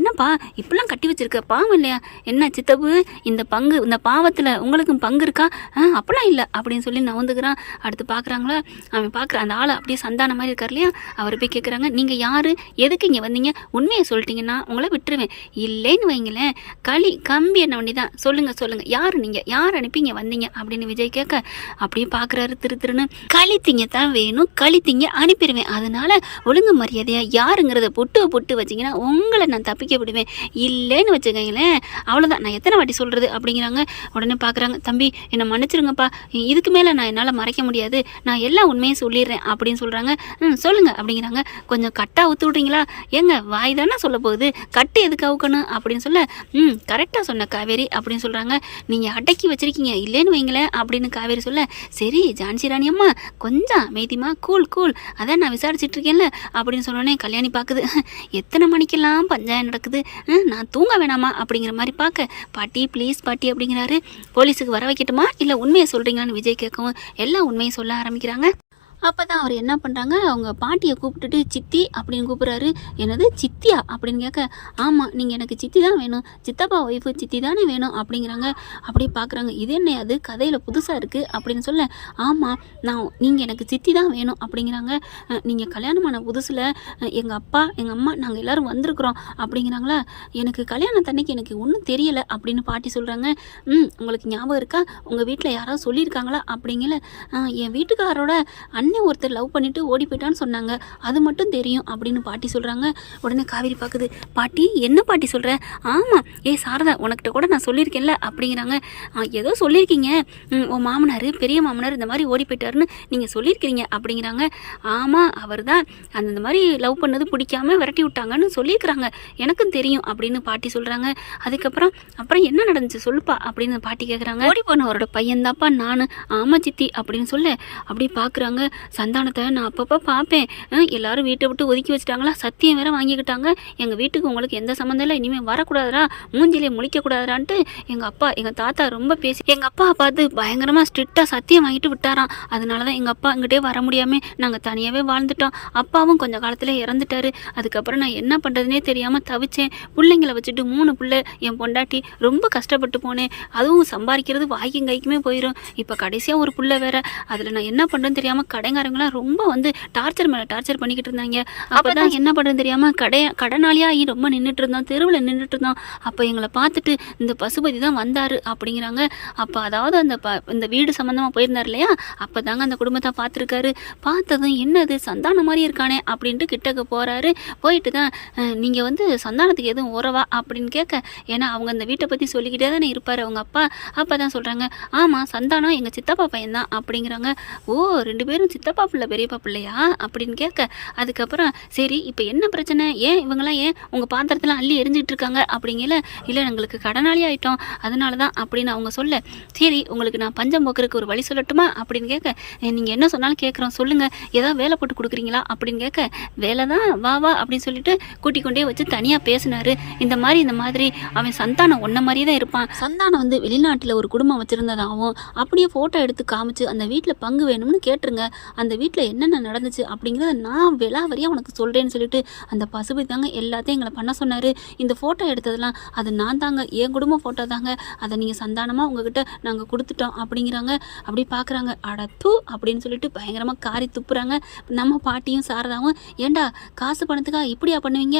என்னப்பா இப்படிலாம் கட்டி வச்சிருக்க, பாவம் இல்லையா, என்ன சித்தப்பு இந்த பாவத்தில் உங்களுக்கு பங்கு இருக்கா, அப்படிலாம் இல்லை அப்படின்னு சொல்லி நவுந்துக்கிறான். அடுத்து பார்க்குறாங்களா, அவன் பார்க்குற அந்த ஆளை அப்படியே சந்தான மாதிரி இருக்கார் இல்லையா, அவர் போய் கேட்குறாங்க, நீங்கள் யார், எதுக்கு இங்கே வந்தீங்க, உண்மையை சொல்லிட்டீங்கன்னா உங்களை விட்டுருவேன், இல்லைன்னு வைங்களேன் கம்பி என்ன வண்டி தான், சொல்லுங்கள் யார் நீங்கள், யார் அனுப்பிங்க வந்தீங்க அப்படின்னு விஜய் கேட்க, அப்படியே பார்க்குறாரு திருன்னு, கழித்தீங்க தான் வேணும், கழித்தீங்க அனுப்பிடுவேன், அதனால ஒழுங்கு மரியாதையாக யாருங்கிறத பொட்டு வச்சிங்கன்னா உங்களை நான் தப்பிக்க விடுவேன், இல்லைன்னு வச்சுக்கங்களேன் அவ்வளோதான், நான் எத்தனை வாட்டி சொல்கிறது அப்படிங்கிறாங்க. உடனே பார்க்குறாங்க, தம்பி என்னை மன்னிச்சிருங்கப்பா, இதுக்கு மேலே நான் என்னால் மறைக்க முடியாது, நான் எல்லா உண்மையும் சொல்லிடுறேன் அப்படின்னு சொல்கிறாங்க. சொல்லுங்கள் அப்படிங்கிறாங்க. கொஞ்சம் கட்டாக ஊற்று விட்றீங்களா, ஏங்க வாய் தானே சொல்ல போகுது, கட்டு எதுக்கு அவுக்கணும் அப்படின்னு சொல்ல, கரெக்டாக சொன்ன காவேரி அப்படின்னு சொல்கிறாங்க. நீங்கள் அடக்கி வச்சிருக்கீங்க இல்லைன்னு வைங்களேன் அப்படின்னு காவேரி சொல்ல, சரி ஜான்சி ராணி அம்மா கொஞ்சம் அமைதிமா, கூல் அதான் நான் விசாரிச்சுட்டு இருக்கேன்ல அப்படின்னு சொன்னோன்னே கல்யாணி பார்க்குது, எத்தனை மணிக்கெல்லாம் பஞ்சாயம் நடக்குது, நான் தூங்க வேணாமா அப்படிங்கிற மாதிரி பார்க்க, பாட்டி ப்ளீஸ் பாட்டி அப்படிங்கிறாரு. போலீஸுக்கு வர வைக்கட்டுமா இல்லை உண்மையை சொல்கிறீங்களான்னு விஜய் கேட்கவும் எல்லாம் உண்மையை சொல்ல ஆரம்பிக்கிறாங்க. அப்போ தான் அவர் என்ன பண்ணுறாங்க, அவங்க பாட்டியை கூப்பிட்டுட்டு சித்தி அப்படின்னு கூப்பிட்றாரு. என்னது சித்தியா அப்படின்னு கேட்க, ஆமாம் நீங்கள் எனக்கு சித்தி தான் வேணும், சித்தப்பா ஒய்ஃபு சித்தி தானே வேணும் அப்படிங்கிறாங்க. அப்படியே பார்க்குறாங்க, இது என்ன அது கதையில் புதுசாக இருக்குது அப்படின்னு சொல்ல, ஆமாம் நீங்கள் எனக்கு சித்தி தான் வேணும் அப்படிங்கிறாங்க. நீங்கள் கல்யாணமான புதுசில் எங்கள் அப்பா எங்கள் அம்மா நாங்கள் எல்லோரும் வந்திருக்குறோம் அப்படிங்கிறாங்களா. எனக்கு கல்யாணத்தன்னைக்கு எனக்கு ஒன்றும் தெரியலை அப்படின்னு பாட்டி சொல்கிறாங்க. உங்களுக்கு ஞாபகம் இருக்கா, உங்கள் வீட்டில் யாராவது சொல்லியிருக்காங்களா அப்படிங்கல, என் வீட்டுக்காரோட அண்ணன் ஒருத்தர் லவ் பண்ணிட்டு ஓடி போயிட்டான்னு சொன்னாங்க, அது மட்டும் தெரியும் அப்படின்னு பாட்டி சொல்கிறாங்க. உடனே காவேரி பார்க்குது, பாட்டி என்ன பாட்டி சொல்கிற, ஆமாம் சாரதா உனக்கிட்ட கூட நான் சொல்லியிருக்கேன்ல அப்படிங்கிறாங்க. ஏதோ சொல்லியிருக்கீங்க, உன் மாமனார் பெரிய மாமனார் இந்த மாதிரி ஓடி போயிட்டாருன்னு நீங்கள் சொல்லியிருக்கிறீங்க அப்படிங்கிறாங்க. ஆமாம் அவர் தான் அந்த மாதிரி லவ் பண்ணது பிடிக்காம விரட்டி விட்டாங்கன்னு சொல்லியிருக்கிறாங்க, எனக்கும் தெரியும் அப்படின்னு பாட்டி சொல்கிறாங்க. அப்புறம் என்ன நடந்துச்சு சொல்லுப்பா அப்படின்னு பாட்டி கேட்குறாங்க. ஓடி போனவரோட பையன்தாப்பா நான், ஆமாம் சித்தி அப்படின்னு சொல்ல, அப்படியே பார்க்குறாங்க. சந்தானத்தை நான் அப்பப்போ பார்ப்பேன், எல்லாரும் வீட்டை விட்டு ஒதுக்கி வச்சுட்டாங்களா, சத்தியம் வேற வாங்கிக்கிட்டாங்க, எங்கள் வீட்டுக்கு உங்களுக்கு எந்த சம்மந்தம் இல்லை, இனிமேல் வரக்கூடாதா, மூஞ்சிலே முழிக்கக்கூடாதான்ட்டு எங்கள் அப்பா எங்கள் தாத்தா ரொம்ப பேசி எங்கள் அப்பா பார்த்து பயங்கரமாக ஸ்ட்ரிக்டாக சத்தியம் வாங்கிட்டு விட்டாராம். அதனால தான் எங்கள் அப்பா இங்கிட்டே வர முடியாமல் நாங்கள் தனியாகவே வாழ்ந்துட்டோம். அப்பாவும் கொஞ்சம் காலத்தில் இறந்துட்டாரு. அதுக்கப்புறம் நான் என்ன பண்ணுறதுனே தெரியாமல் தவிச்சேன். பிள்ளைங்களை வச்சுட்டு 3 பிள்ளை, என் பொண்டாட்டி ரொம்ப கஷ்டப்பட்டு போனேன். அதுவும் சம்பாதிக்கிறது வாய்க்கும் கைக்குமே போயிடும். இப்போ கடைசியாக ஒரு பிள்ளை வேற, அதில் நான் என்ன பண்ணுறேன்னு தெரியாமல் கடைக்காரங்களாம் ரொம்ப வந்து டார்ச்சர் மேலே டார்ச்சர் பண்ணிக்கிட்டு இருந்தாங்க. அப்போ தான் என்ன பண்ணுறது தெரியாமல் கடனாளியாகி ரொம்ப நின்றுட்டு இருந்தோம், தெருவில் நின்றுட்டு இருந்தோம். அப்போ எங்களை பார்த்துட்டு இந்த பசுபதி தான் வந்தார் அப்படிங்கிறாங்க. அப்போ அதாவது இந்த வீடு சம்மந்தமாக போயிருந்தார் இல்லையா, அப்போ தாங்க அந்த குடும்பத்தை பார்த்துருக்காரு. பார்த்ததும் என்னது சந்தானம் மாதிரி இருக்கானே அப்படின்ட்டு கிட்டக்க போகிறாரு. போயிட்டு தான் நீங்கள் வந்து சந்தானத்துக்கு எதுவும் உறவா அப்படின்னு கேட்க, ஏன்னா அவங்க அந்த வீட்டை பற்றி சொல்லிக்கிட்டே தானே இருப்பார் அவங்க அப்பா. அப்போ தான் சொல்கிறாங்க, ஆமாம் சந்தானம் எங்கள் சித்தப்பா பையன்தான் அப்படிங்கிறாங்க. ஓ 2 பேரும் சித்தப்பா பிள்ளை பெரியப்பா பிள்ளையா அப்படின்னு கேட்க, அதுக்கப்புறம் சரி இப்போ என்ன பிரச்சனை, ஏன் இவங்கெல்லாம் ஏன் உங்கள் பாத்திரத்தெல்லாம் அள்ளி எரிஞ்சிட்டு இருக்காங்க அப்படிங்கல, இல்லை எங்களுக்கு கடனாளி ஆகிட்டோம் அதனால தான் அப்படின்னு அவங்க சொல்ல, சரி உங்களுக்கு நான் பஞ்சம் போக்குறதுக்கு ஒரு வழி சொல்லட்டுமா அப்படின்னு கேட்க, நீங்கள் என்ன சொன்னாலும் கேட்குறோம் சொல்லுங்கள், ஏதாவது வேலை போட்டு கொடுக்குறீங்களா அப்படின்னு கேட்க, வேலை தான் வா வா அப்படின்னு சொல்லிட்டு கூட்டிக் கொண்டே வச்சு தனியாக பேசினாரு. இந்த மாதிரி அவன் சந்தானம் ஒன்ன மாதிரியே தான் இருப்பான், சந்தானம் வந்து வெளிநாட்டில் ஒரு குடும்பம் வச்சுருந்ததாகவும் அப்படியே ஃபோட்டோ எடுத்து காமிச்சு அந்த வீட்டில் பங்கு வேணும்னு கேட்டுருங்க, அந்த வீட்டில் என்னென்ன நடந்துச்சு அப்படிங்கிறத நான் விலாவரியாக உனக்கு சொல்கிறேன்னு சொல்லிட்டு அந்த பசுபதி தாங்க எல்லாத்தையும் எங்களை பண்ண சொன்னார். இந்த ஃபோட்டோ எடுத்ததெல்லாம் அது நான் தாங்க, என் குடும்ப ஃபோட்டோ தாங்க, அதை நீங்கள் சந்தானமாக உங்ககிட்ட நாங்கள் கொடுத்துட்டோம் அப்படிங்கிறாங்க. அப்படி பார்க்குறாங்க, அடப்பு அப்படின்னு சொல்லிட்டு பயங்கரமாக காரி துப்புறாங்க. நம்ம பாட்டியும் சாரதாவும், ஏண்டா காசு பணத்துக்காக இப்படியா பண்ணுவீங்க,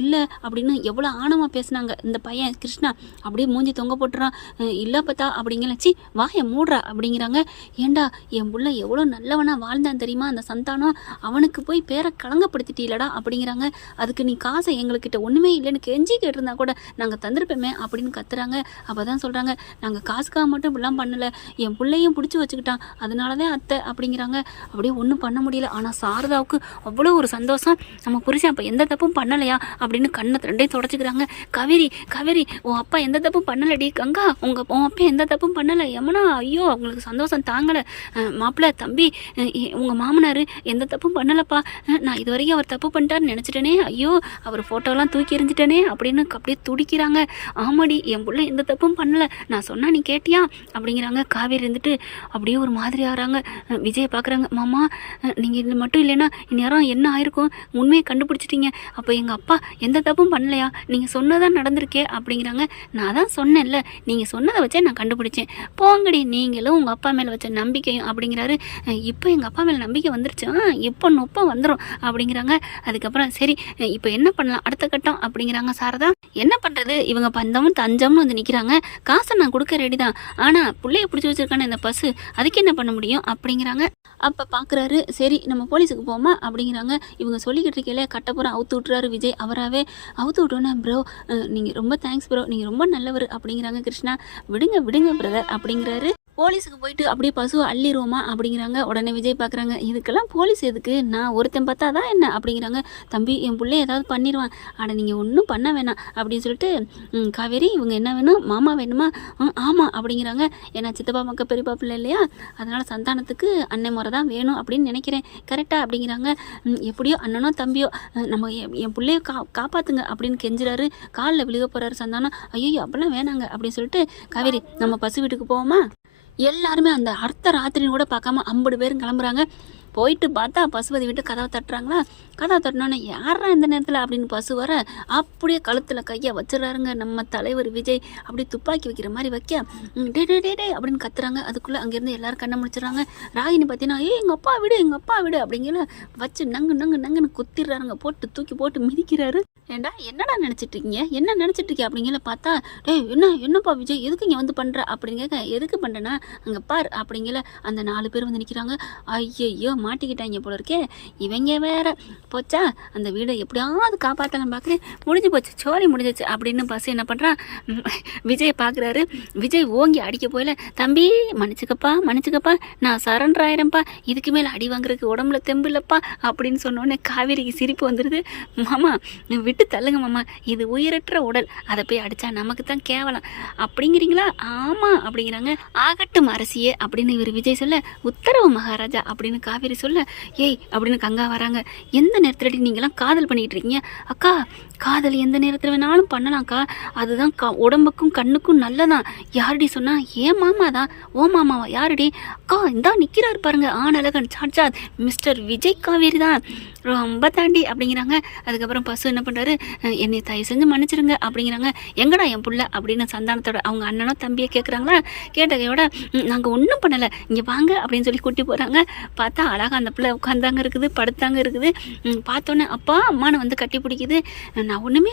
இல்லை அப்படின்னு எவ்வளோ ஆணவமாக பேசுனாங்க. இந்த பையன் கிருஷ்ணா அப்படியே மூஞ்சி தொங்க போட்டுறான், இல்லை பார்த்தா அப்படிங்கிற சி வாயை மூடுறா அப்படிங்கிறாங்க. ஏண்டா என் புள்ள எவ்வளோ நல்லவனா வாழ்ந்தான் தெரியுமா, அந்த சந்தானம் அவனுக்கு போய் பேரை களங்கப்படுத்திட்டீலடா அப்படிங்கிறாங்க. அதுக்கு நீ காசை எங்கள்கிட்ட ஒன்றுமே இல்லைன்னு கெஞ்சி கேட்டிருந்தா கூட நாங்கள் தந்திருப்போமே அப்படின்னு கத்துறாங்க. அப்போ தான் சொல்கிறாங்க, நாங்கள் காசுக்காக மட்டும் இப்படிலாம் பண்ணலை, என் பிள்ளையும் பிடிச்சி வச்சுக்கிட்டான் அதனால தான் அத்தை அப்படிங்கிறாங்க. அப்படியே ஒன்றும் பண்ண முடியல. ஆனால் சாரதாவுக்கு அவ்வளோ ஒரு சந்தோஷம், நம்ம புருஷன் அப்போ எந்த தப்பும் பண்ணலையா அப்படின்னு கண்ணை ரெண்டையும் தொடச்சிக்கிறாங்க. கவேரி உன் அப்பா எந்த தப்பும் பண்ணலடி, கங்கா உன் அப்பா எந்த தப்பும் பண்ணலை, யமுனா ஐயோ அவங்களுக்கு சந்தோஷம் தாங்கலை, மாப்பிள்ளை தம்பி உங்கள் மாமனார் எந்த தப்பும் பண்ணலப்பா, நான் இது வரைக்கும் அவர் தப்பு பண்ணிட்டாருன்னு நினச்சிட்டேனே, ஐயோ அவர் ஃபோட்டோலாம் தூக்கி எறிஞ்சிட்டேனே அப்படின்னு அப்படியே துடிக்கிறாங்க. ஆமாடி என் பிள்ளை எந்த தப்பும் பண்ணலை, நான் சொன்னா நீ கேட்டியா அப்படிங்கிறாங்க. காவேரி இருந்துட்டு அப்படியே ஒரு மாதிரி ஆகிறாங்க. விஜயை பார்க்குறாங்க, மாமா நீங்கள் இது மட்டும் இல்லைன்னா இந்நேரம் என்ன ஆயிருக்கும், உண்மையை கண்டுபிடிச்சிட்டீங்க, அப்போ எங்கள் அப்பா எந்த தப்பும் பண்ணலையா, நீங்கள் சொன்னதான் நடந்திருக்கே அப்படிங்கிறாங்க. நான் தான் சொன்னேன்ல, நீங்கள் சொன்னதை வச்சே நான் கண்டுபிடிச்சேன், போங்கடி நீங்களும் உங்கள் அப்பா மேலே வச்ச நம்பிக்கையும் அப்படிங்கிறாரு. இப்போ எங்கள் அப்பா மேலே நம்பிக்கை வந்துருச்சு, இப்போ நொப்ப வந்துடும் அப்படிங்கிறாங்க. அதுக்கப்புறம் சரி இப்போ என்ன பண்ணலாம் அடுத்த கட்டம் அப்படிங்கிறாங்க சாரதா. என்ன பண்ணுறது, இவங்க பந்தமும் தஞ்சம்னு வந்து நிற்கிறாங்க, காசை நான் கொடுக்க ரெடி தான், ஆனால் பிள்ளைய பிடிச்சி வச்சிருக்கான இந்த பஸ்ஸு அதுக்கு என்ன பண்ண முடியும் அப்படிங்கிறாங்க. அப்போ பார்க்குறாரு, சரி நம்ம போலீஸுக்கு போமா அப்படிங்கிறாங்க. இவங்க சொல்லிக்கிட்டு இருக்கையில கட்டப்புறம் அவுத்து விட்டுறாரு விஜய். அவராகவே அவுத்து விட்டோன்னே, ப்ரோ நீங்கள் ரொம்ப தேங்க்ஸ் ப்ரோ, நீங்கள் ரொம்ப நல்லவர் அப்படிங்கிறாங்க. கிருஷ்ணா விடுங்க பிரதர் அப்படிங்கிறாரு. போலீஸுக்கு போயிட்டு அப்படியே பசுவை அள்ளிடுவோமா அப்படிங்கிறாங்க. உடனே விஜய் பார்க்குறாங்க, இதுக்கெல்லாம் போலீஸ் எதுக்கு, நான் ஒருத்தன் பார்த்தா தான் என்ன அப்படிங்கிறாங்க. தம்பி என் பிள்ளை ஏதாவது பண்ணிடுவான், ஆனால் நீங்கள் ஒன்றும் பண்ண வேணாம் அப்படின்னு சொல்லிட்டு, காவேரி இவங்க என்ன வேணும், மாமா வேணுமா, ஆமாம் அப்படிங்கிறாங்க. ஏன்னா சித்தப்பா மக்க பெரியப்பா பிள்ளை இல்லையா, அதனால் சந்தானத்துக்கு அன்னை முறை தான் வேணும் அப்படின்னு நினைக்கிறேன், கரெக்டாக அப்படிங்கிறாங்க. எப்படியோ அண்ணனோ தம்பியோ நம்ம என் பிள்ளைய காப்பாற்றுங்க அப்படின்னு கெஞ்சுறாரு. காலில் விழுக போகிறாரு சந்தானம். ஐயோ அப்பெல்லாம் வேணாங்க அப்படின்னு சொல்லிட்டு, காவேரி நம்ம பசு வீட்டுக்கு போவோமா, எல்லாருமே அந்த அர்த்த ராத்திரின்னு கூட பார்க்காம 50 பேரும் கிளம்புறாங்க. போயிட்டு பார்த்தா பசுபதி விட்டு கதவை தட்டுறாங்களா, கதவை தட்டினோன்னே யாரா இந்த நேரத்தில் அப்படின்னு பசு வர அப்படியே கழுத்தில் கையை வச்சிடறாருங்க நம்ம தலைவர் விஜய். அப்படியே துப்பாக்கி வைக்கிற மாதிரி வைக்க டே அப்படின்னு கத்துறாங்க. அதுக்குள்ளே அங்கேருந்து எல்லாரும் கண்ணை முடிச்சிடறாங்க. ராகினி பார்த்தீங்கன்னா எங்கள் அப்பா விடு அப்படிங்கிற வச்சு நங்குன்னு குத்திடுறாருங்க, தூக்கி போட்டு மிதிக்கிறாரு. ஏண்டா என்னடா நினச்சிட்ருக்கீங்க, என்ன நினச்சிட்ருக்கீங்க அப்படிங்கிற பார்த்தா, என்னப்பா விஜய் எதுக்கு இங்கே வந்து பண்ணுற அப்படிங்க, எதுக்கு பண்ணுறேன்னா அங்கே பார் அப்படிங்கிற அந்த 4 பேர் வந்து நிற்கிறாங்க. ஐயையோ மாட்டிக்கிட்டாங்க போல இருக்கே, இவங்க வேற போச்சா, அந்த வீடை எப்படியாவது காப்பாற்றலாம் பார்க்குறேன், முடிஞ்சு போச்சு சோரி முடிஞ்சிச்சு அப்படின்னு பஸ் என்ன பண்ணுறான், விஜய் பார்க்குறாரு. விஜய் ஓங்கி அடிக்க போயில, தம்பி மன்னிச்சுக்கப்பா நான் சரண்டர் ஆயிரம்ப்பா, இதுக்கு மேலே அடி வாங்குறதுக்கு உடம்புல தெம்பு இல்லைப்பா அப்படின்னு சொன்னோன்னே காவேரிக்கு சிரிப்பு வந்துடுது. மாமா விட்டு தள்ளுங்க மாமா, இது உயிரற்ற உடல், அதை போய் அடித்தா நமக்கு தான் கேவலம் அப்படிங்கிறீங்களா, ஆமாம் அப்படிங்கிறாங்க. ஆகட்டும் அரசியே அப்படின்னு இவர் விஜய் சொல்ல, உத்தரவு மகாராஜா அப்படின்னு காவேரி சொல்ல, ஏய் அப்படின்னு கங்கா வராங்க. எந்த நேரத்தில் நீங்களாம் காதல் பண்ணிகிட்டு இருக்கீங்க, அக்கா காதல் எந்த நேரத்தில் வேணாலும் பண்ணலாம்க்கா, அதுதான் உடம்புக்கும் கண்ணுக்கும் நல்லதான், யாருடி சொன்னா, ஏன் மாமா தான், ஓ மாமாவா யாருடி, அக்கா இந்தா நிற்கிறாரு பாருங்க ஆனழகன் சாட்சாத் மிஸ்டர் விஜய் காவேரி தான், ரொம்ப தாண்டி அப்படிங்கிறாங்க. அதுக்கப்புறம் பசு என்ன பண்ணுறாரு, என்னை தயவு செஞ்சு மன்னிச்சிருங்க அப்படிங்கிறாங்க. எங்கடா என் புள்ள அப்படின்னு சந்தானத்தோட அவங்க அண்ணனோ தம்பியை கேட்குறாங்களா, கேட்டதையோட நாங்கள் ஒன்றும் பண்ணலை இங்கே வாங்க அப்படின்னு சொல்லி கூட்டி போகிறாங்க. பார்த்தா அழகாக அந்த பிள்ளை உட்காந்தாங்க இருக்குது, படுத்தாங்க இருக்குது. பார்த்தோன்னே அப்பா அம்மானு வந்து கட்டி பிடிக்குது. நான் ஒன்றுமே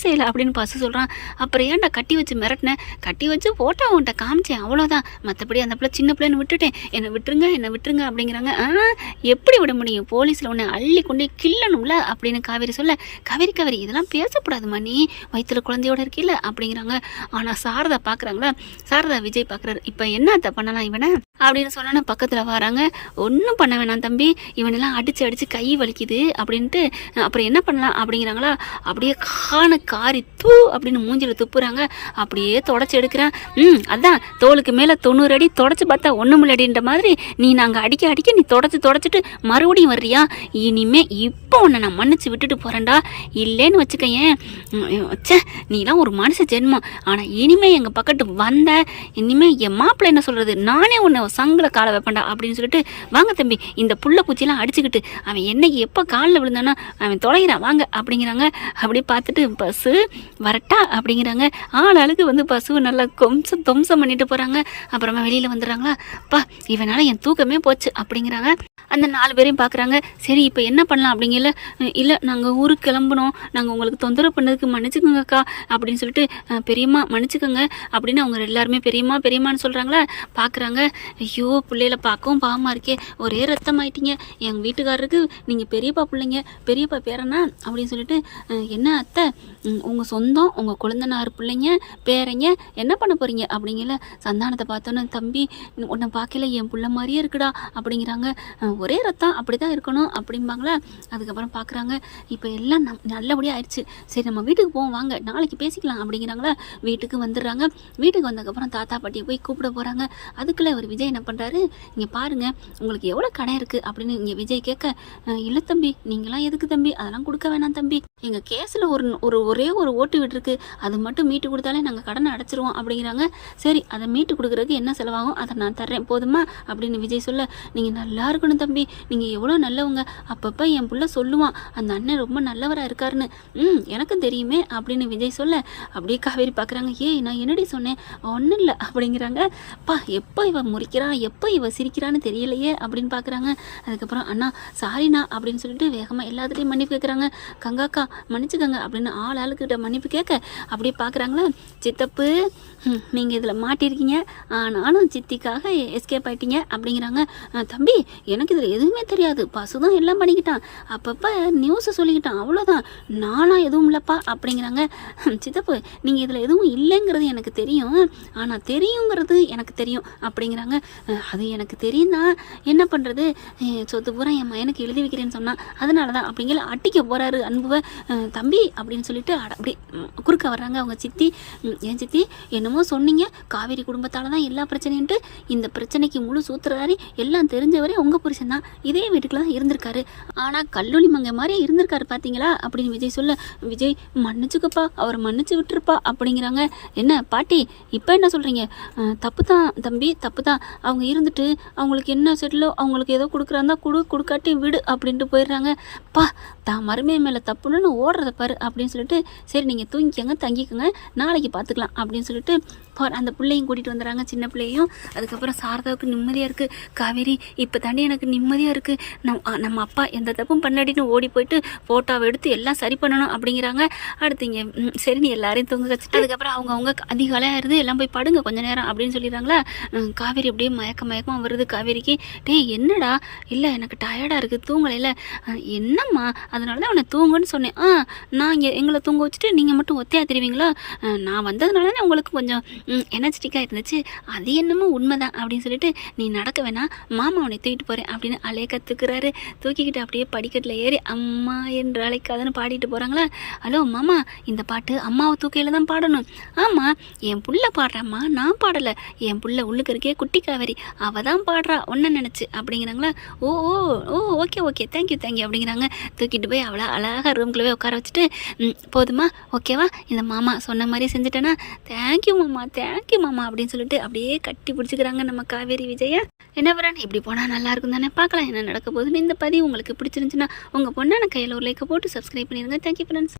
செய்யலை அப்படின்னு பசு சொல்கிறான். அப்புறம் ஏன்டா கட்டி வச்சு மிரட்டினேன், கட்டி வச்சு ஃபோட்டோ உன்ட்ட காமிச்சேன் அவ்வளோதான், மற்றபடி அந்த பிள்ளை சின்ன பிள்ளைன்னு விட்டுட்டேன், என்னை விட்டுருங்க அப்படிங்கிறாங்க. எப்படி விட முடியும், போலீஸில் உன்னை அள்ளி கொண்டு கிள்ளணும்ல அப்படின்னு காவேரி சொல்ல, காவேரி இதெல்லாம் பேசக்கூடாதுமா, நீ வயிற்றுல குழந்தையோட இருக்கீல்ல அப்படிங்கிறாங்க. ஆனால் சாரதா பார்க்குறாங்களா, சாரதா விஜய் பார்க்குறாரு. இப்போ என்னத்தை பண்ணலாம் இவனை அப்படின்னு சொன்னா பக்கத்தில் வராங்க. ஒன்றும் ஒன்றும் பண்ண வேணாம் தம்பி, இவனெல்லாம் அடித்து கை வலிக்குது அப்படின்ட்டு அப்புறம் என்ன பண்ணலாம் அப்படிங்கிறாங்களா. அப்படியே காரி தூ அப்படின்னு மூஞ்சில் துப்புறாங்க. அப்படியே தொடச்சி எடுக்கிறேன். அதான் தோலுக்கு மேலே 90 அடி தொடச்சி பார்த்தா ஒன்றும் இல்லடின்ற மாதிரி நீ நாங்கள் அடிக்க நீ தொடச்சிட்டு மறுபடியும் வர்றியா? இனிமே இப்போ உன்னை நான் மன்னிச்சு விட்டுட்டு போகிறேன்டா. இல்லைன்னு வச்சுக்கேன் நீலாம் ஒரு மனுஷ ஜென்மம். ஆனால் இனிமேல் எங்கள் பக்கத்து வந்த இனிமேல் என் மாப்பிள்ளை என்ன சொல்கிறது, நானே உன்னை சங்கில் காலை வைப்பேன்டா அப்படின்னு சொல்லிட்டு வாங்க தம்பி, இந்த புள்ள பூச்சிலாம் அடிச்சுக்கிட்டு அவன் என்னைக்கு எப்போ காலில் விழுந்தானா அவன் தொலைகிறான் வாங்க அப்படிங்கிறாங்க. அப்படி பார்த்துட்டு பஸ்ஸு வரட்டா அப்படிங்கிறாங்க. ஆளுக்கு வந்து பஸ்ஸு நல்லா தொம்சம் பண்ணிட்டு போகிறாங்க. அப்புறமா வெளியில் வந்துடுறாங்களா. அப்பா இவனால் என் தூக்கமே போச்சு அப்படிங்கிறாங்க. அந்த 4 பேரையும் பார்க்குறாங்க. சரி இப்போ என்ன பண்ணலாம் அப்படிங்கல. இல்லை நாங்கள் ஊருக்கு கிளம்பணும், நாங்கள் உங்களுக்கு தொந்தரவு பண்ணதுக்கு மன்னிச்சுக்கோங்கக்கா அப்படின்னு சொல்லிட்டு பெரியம்மா மன்னிச்சுக்கோங்க அப்படின்னு அவங்க எல்லாருமே பெரியம்மான்னு சொல்கிறாங்களா. பார்க்குறாங்க. ஐயோ பிள்ளைகளை பார்க்கவும் பாவமாக இருக்கே, ஒரே ரத்தம் ஆயிட்டீங்க, எங்கள் வீட்டுக்காரருக்கு நீங்கள் பெரியப்பா பிள்ளைங்க, பெரியப்பா பேரனா அப்படின்னு சொல்லிட்டு என்ன அத்தை உங்கள் சொந்தம், உங்கள் குழந்தனார் பிள்ளைங்க பேரைங்க என்ன பண்ண போகிறீங்க அப்படிங்கல. சந்தானத்தை பார்த்தோன்னே தம்பி உன்னை பார்க்கல என் பிள்ளை மாதிரியே இருக்குடா அப்படிங்கிறாங்க. ஒரே ரத்தம் அப்படி தான் இருக்கணும் அப்படிம்பாங்களா. அதுக்கப்புறம் பார்க்குறாங்க. இப்போ எல்லாம் நல்லபடியாக ஆயிடுச்சு, சரி நம்ம வீட்டுக்கு போவோம் வாங்க நாளைக்கு பேசிக்கலாம் அப்படிங்கிறாங்களா. வீட்டுக்கு வந்துடுறாங்க. வீட்டுக்கு வந்ததுக்கப்புறம் தாத்தா பாட்டியை போய் கூப்பிட போகிறாங்க. அதுக்குள்ளே ஒரு விஜய் என்ன பண்ணுறாரு, இங்கே பாருங்கள் உங்களுக்கு எவ்வளோ கடை இருக்குது அப்படின்னு இங்கே விஜய் கேட்க, இல்லை தம்பி நீங்களாம் எதுக்கு தம்பி, அதெல்லாம் கொடுக்க வேணாம் தம்பி, எங்கள் கேஸில் ஒரே ஒரு ஓட்டு விட்டுருக்கு, அது மட்டும் மீட்டு கொடுத்தாலே நாங்கள் கடனை அடைச்சிருவோம் அப்படிங்கிறாங்க. சரி அதை மீட்டு கொடுக்குறதுக்கு என்ன செலவாகும் அதை நான் தர்றேன் போதுமா அப்படின்னு விஜய் சொல்ல, நீங்கள் நல்லா இருக்கணும் தம்பி, நீங்கள் எவ்வளோ நல்லவங்க, அப்பப்போ என் புள்ள சொல்லுவான் அந்த அண்ணன் ரொம்ப நல்லவராக இருக்காருன்னு. எனக்கும் தெரியுமே அப்படின்னு விஜய் சொல்ல, அப்படியே காவேரி பார்க்குறாங்க. நான் என்னடி சொன்னேன், ஒன்றும் இல்லை அப்படிங்கிறாங்க. அப்பா எப்போ இவ முறிக்கிறா எப்போ இவ சிரிக்கிறான்னு தெரியலையே அப்படின்னு பார்க்குறாங்க. அதுக்கப்புறம் அண்ணா சாரிண்ணா அப்படின்னு சொல்லிட்டு வேகமாக எல்லாத்துலேயும் மன்னிப்பு கேட்குறாங்க. கங்காக்கா மன்னிச்சுக்கங்க அப்படின்னு ஆளுக்கிட்ட மன்னிப்பு கேட்க அப்படியே பார்க்குறாங்களா. சித்தப்பு நீங்கள் இதில் மாட்டியிருக்கீங்க, ஆனாலும் சித்திக்காக எஸ்கேப் ஆகிட்டீங்க அப்படிங்கிறாங்க. தம்பி எனக்கு இதில் எதுவுமே தெரியாது, பசு தான் எல்லாம் பண்ணிக்கிட்டான், அப்பப்போ நியூஸை சொல்லிக்கிட்டான், அவ்வளோதான், நானாக எதுவும் இல்லைப்பா அப்படிங்கிறாங்க. சித்தப்பு நீங்கள் இதில் எதுவும் இல்லைங்கிறது எனக்கு தெரியும், ஆனால் தெரியுங்கிறது எனக்கு தெரியும் அப்படிங்கிறாங்க. அது எனக்கு தெரியும் தான், என்ன பண்ணுறது, சொத்து பூரா என் மயனுக்கு எழுதி வைக்கிறேன்னு சொன்னான், அதனால தான் அப்படிங்கிற அட்டிக்க போகிறாரு அன்புவை தம்பி அப்படின்னு சொல்லிட்டு அப்படி குறுக்க வர்றாங்க அவங்க சித்தி. என் சித்தி என்னமோ சொன்னீங்க, காவேரி குடும்பத்தால் தான் எல்லா பிரச்சனைன்ட்டு, இந்த பிரச்சனைக்கு முழு சூத்திரதாரி எல்லாம் தெரிஞ்சவரே உங்கள் புருஷன் தான், இதே வீட்டுக்குள்ள தான் இருந்திருக்காரு, ஆனால் கல்லூலி மங்கை மாதிரியே இருந்திருக்காரு பார்த்தீங்களா அப்படின்னு விஜய் சொல்ல, விஜய் மன்னிச்சுக்கப்பா அவரை மன்னிச்சு விட்டுருப்பா அப்படிங்கிறாங்க. என்ன பாட்டி இப்போ என்ன சொல்கிறீங்க, தப்பு தான் தம்பி தப்பு தான், அவங்க இருந்துட்டு அவங்களுக்கு என்ன செட்டிலோ அவங்களுக்கு ஏதோ கொடுக்குறாந்தா கொடுக்காட்டி விடு அப்படின்ட்டு போயிடுறாங்க. பா தான் மருமையை மேலே தப்புன்னு ஓடுறத பாரு அப்படின்னு சொல்லிட்டு, சரி நீங்கள் தூங்கிக்கங்க தங்கிக்கோங்க நாளைக்கு பார்த்துக்கலாம் அப்படின்னு சொல்லிட்டு அந்த பிள்ளையும் கூட்டிகிட்டு வந்துடுறாங்க, சின்ன பிள்ளையும். அதுக்கப்புறம் சாரதாவுக்கு நிம்மதியாக இருக்குது. காவேரி இப்போ தாண்டி எனக்கு நிம்மதியாக இருக்குது, நம்ம அப்பா எந்த தப்பும் பண்ணாடின்னு ஓடி போயிட்டு ஃபோட்டோவை எடுத்து எல்லாம் சரி பண்ணணும் அப்படிங்கிறாங்க. அடுத்து இங்கே சரி நீ எல்லாரையும் தூங்க வச்சுட்டு அதுக்கப்புறம் அவங்க அதிகாலையாக இருந்து எல்லாம் போய் படுங்க கொஞ்சம் நேரம் அப்படின்னு சொல்லிடுறாங்களா. காவேரி அப்படியே மயக்கமாக வருது காவேரிக்கு. டேய் என்னடா, இல்லை எனக்கு டயர்டாக இருக்குது தூங்கலையில், என்னம்மா அதனால தான் அவனை தூங்குன்னு சொன்னேன். நான் இங்கே எங்களை தூங்க வச்சுட்டு நீங்கள் மட்டும் ஒத்தையாக தெரிவிங்களா, நான் வந்ததுனால உங்களுக்கு கொஞ்சம் எனர்ஜெட்டிக்காக இருந்துச்சு, அது என்னமோ உண்மைதான் அப்படின்னு சொல்லிட்டு நீ நடக்க வேணாம் மாமா அவனை தூக்கிட்டு போகிறேன் அப்படின்னு அலைய கற்றுக்கிறாரு. தூக்கிக்கிட்டு அப்படியே படிக்கட்டில் ஏறி அம்மா என்று அழைக்காதுன்னு பாடிட்டு போகிறாங்களா. ஹலோ மாமா இந்த பாட்டு அம்மாவை தூக்கையில் தான் பாடணும். ஆமாம் என் புள்ள பாடுறாம்மா, நான் பாடலை, என் புள்ள உள்ளுக்கு இருக்கே குட்டி காவேரி அவள் தான் பாடுறா ஒன்றை நினச்சி அப்படிங்கிறாங்களா. ஓ ஓ ஓ ஓகே தேங்க்யூ அப்படிங்கிறாங்க. தூக்கிட்டு போய் அவளை அழகாக ரூம்குள்ளே உட்கார வச்சுட்டு போதுமா ஓகேவா இந்த மாமா சொன்ன மாதிரி செஞ்சுட்டேன்னா தேங்க்யூ மாமா அப்படின்னு சொல்லிட்டு அப்படியே கட்டி பிடிச்சிக்கிறாங்க நம்ம காவேரி விஜயா. என்ன வரான் இப்படி போனால் நல்லா இருக்கும் தானே, பார்க்கலாம் என்ன நடக்க போகுதுன்னு. இந்த பதிவு உங்களுக்கு பிடிச்சிருந்துச்சுன்னா உங்கள் பொண்ணான கையில் ஒரு லைக்கை போட்டு சப்ஸ்கிரைப் பண்ணிடுங்க. Thank you friends.